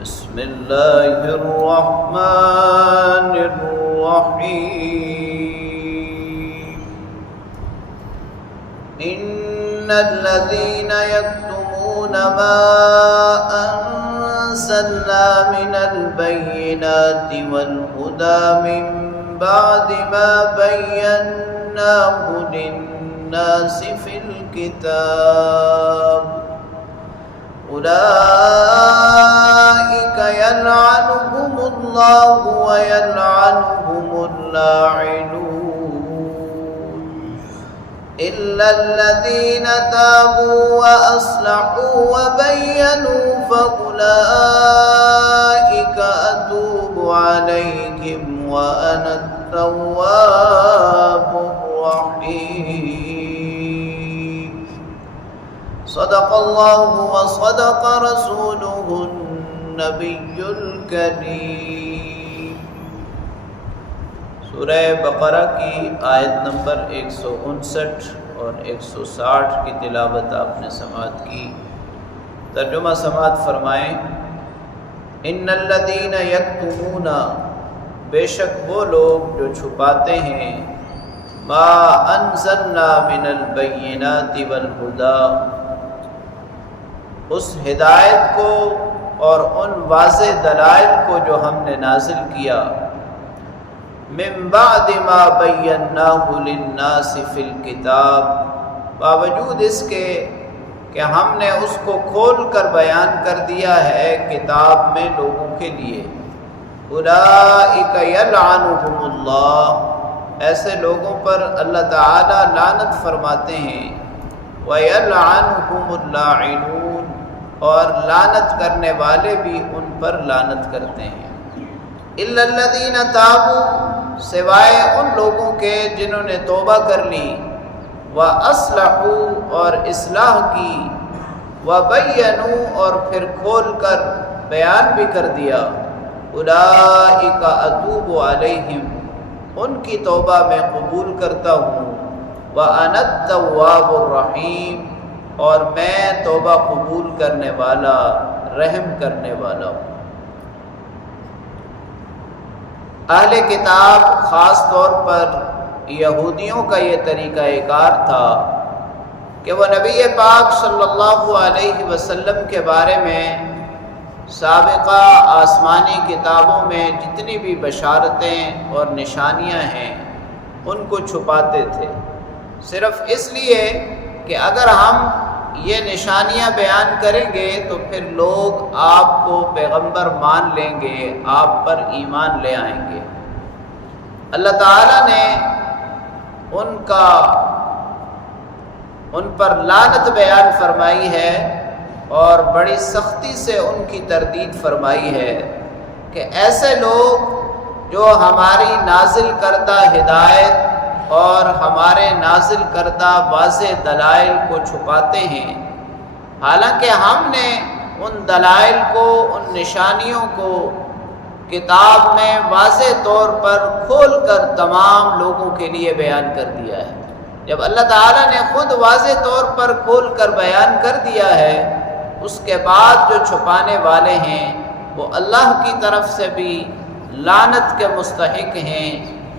بسم اللہ الرحمن الرحیم ان الذین یکتمون ما انزلنا من البینات والہدی من بعد ما بیناہ للناس فی الکتاب اولئک یلعنهم اللہ ویلعنهم اللاعنون الا الذین تابوا واصلحوا وبینوا فاولئک اتوب علیہم وانا التواب الرحیم صدق اللہ وصدق رسولہ النبی الکریم۔ سورہ بقرہ کی آیت نمبر 159 اور 160 کی تلاوت آپ نے سماعت کی۔ ترجمہ سماعت فرمائیں۔ ان الذین یکتمون، بے شک وہ لوگ جو چھپاتے ہیں، ما انزلنا من البینات والہدی، اس ہدایت کو اور ان واضح دلائل کو جو ہم نے نازل کیا، من بعد ما بیناہ للناس فی الکتاب، باوجود اس کے کہ ہم نے اس کو کھول کر بیان کر دیا ہے کتاب میں لوگوں کے لیے۔ اولئک یلعنهم اللہ، ایسے لوگوں پر اللہ تعالی لعنت فرماتے ہیں۔ ویلعنهم اللاعنون، اور لعنت کرنے والے بھی ان پر لعنت کرتے ہیں۔ الا الذین تابوا، سوائے ان لوگوں کے جنہوں نے توبہ کر لی، واصلحوا، اور اصلاح کی، وبینوا، اور پھر کھول کر بیان بھی کر دیا، اولئک اتوب علیہم، ان کی توبہ میں قبول کرتا ہوں، وانا التواب الرحیم، اور میں توبہ قبول کرنے والا، رحم کرنے والا ہوں۔ اہل کتاب خاص طور پر یہودیوں کا یہ طریقہ کار تھا کہ وہ نبی پاک صلی اللہ علیہ وسلم کے بارے میں سابقہ آسمانی کتابوں میں جتنی بھی بشارتیں اور نشانیاں ہیں ان کو چھپاتے تھے، صرف اس لیے کہ اگر ہم یہ نشانیاں بیان کریں گے تو پھر لوگ آپ کو پیغمبر مان لیں گے، آپ پر ایمان لے آئیں گے۔ اللہ تعالیٰ نے ان پر لعنت بیان فرمائی ہے اور بڑی سختی سے ان کی تردید فرمائی ہے کہ ایسے لوگ جو ہماری نازل کردہ ہدایت اور ہمارے نازل کردہ واضح دلائل کو چھپاتے ہیں، حالانکہ ہم نے ان دلائل کو، ان نشانیوں کو کتاب میں واضح طور پر کھول کر تمام لوگوں کے لیے بیان کر دیا ہے۔ جب اللہ تعالیٰ نے خود واضح طور پر کھول کر بیان کر دیا ہے، اس کے بعد جو چھپانے والے ہیں وہ اللہ کی طرف سے بھی لعنت کے مستحق ہیں،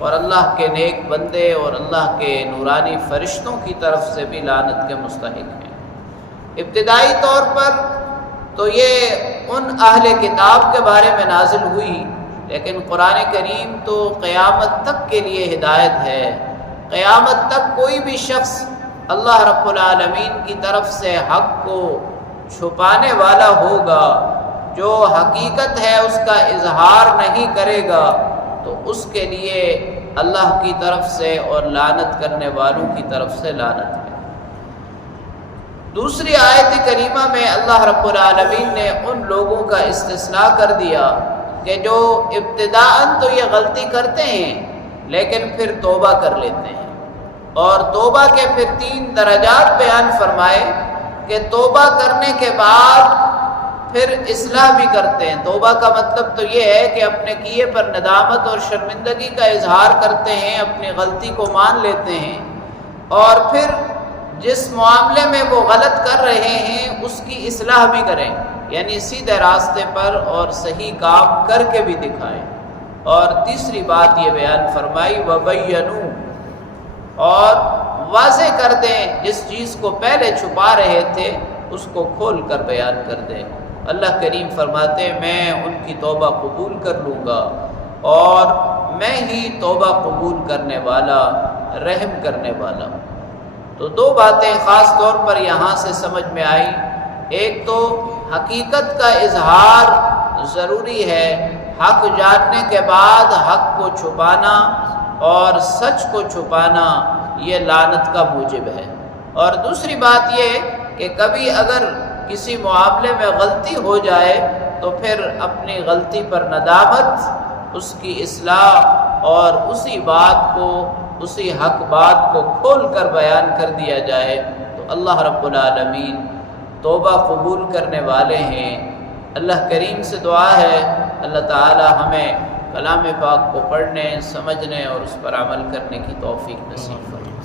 اور اللہ کے نیک بندے اور اللہ کے نورانی فرشتوں کی طرف سے بھی لعنت کے مستحق ہیں۔ ابتدائی طور پر تو یہ ان اہل کتاب کے بارے میں نازل ہوئی، لیکن قرآن کریم تو قیامت تک کے لیے ہدایت ہے۔ قیامت تک کوئی بھی شخص اللہ رب العالمین کی طرف سے حق کو چھپانے والا ہوگا، جو حقیقت ہے اس کا اظہار نہیں کرے گا، تو اس کے لیے اللہ کی طرف سے اور لعنت کرنے والوں کی طرف سے لعنت ہے۔ دوسری آیت کریمہ میں اللہ رب العالمین نے ان لوگوں کا استثناء کر دیا کہ جو ابتداءً تو یہ غلطی کرتے ہیں لیکن پھر توبہ کر لیتے ہیں، اور توبہ کے پھر 3 درجات بیان فرمائے کہ توبہ کرنے کے بعد پھر اصلاح بھی کرتے ہیں۔ توبہ کا مطلب تو یہ ہے کہ اپنے کیے پر ندامت اور شرمندگی کا اظہار کرتے ہیں، اپنی غلطی کو مان لیتے ہیں، اور پھر جس معاملے میں وہ غلط کر رہے ہیں اس کی اصلاح بھی کریں، یعنی سیدھے راستے پر اور صحیح کام کر کے بھی دکھائیں۔ اور تیسری بات یہ بیان فرمائی وَبَيَّنُوا، اور واضح کر دیں جس چیز کو پہلے چھپا رہے تھے اس کو کھول کر بیان کر دیں۔ اللہ کریم فرماتے ہیں میں ان کی توبہ قبول کر لوں گا اور میں ہی توبہ قبول کرنے والا، رحم کرنے والا ہوں۔ تو دو باتیں خاص طور پر یہاں سے سمجھ میں آئی۔ ایک تو حقیقت کا اظہار ضروری ہے، حق جاننے کے بعد حق کو چھپانا اور سچ کو چھپانا یہ لعنت کا موجب ہے۔ اور دوسری بات یہ کہ کبھی اگر کسی معاملے میں غلطی ہو جائے تو پھر اپنی غلطی پر ندامت، اس کی اصلاح اور اسی بات کو، اسی حق بات کو کھول کر بیان کر دیا جائے تو اللہ رب العالمین توبہ قبول کرنے والے ہیں۔ اللہ کریم سے دعا ہے اللہ تعالی ہمیں کلام پاک کو پڑھنے، سمجھنے اور اس پر عمل کرنے کی توفیق نصیب فرمائے۔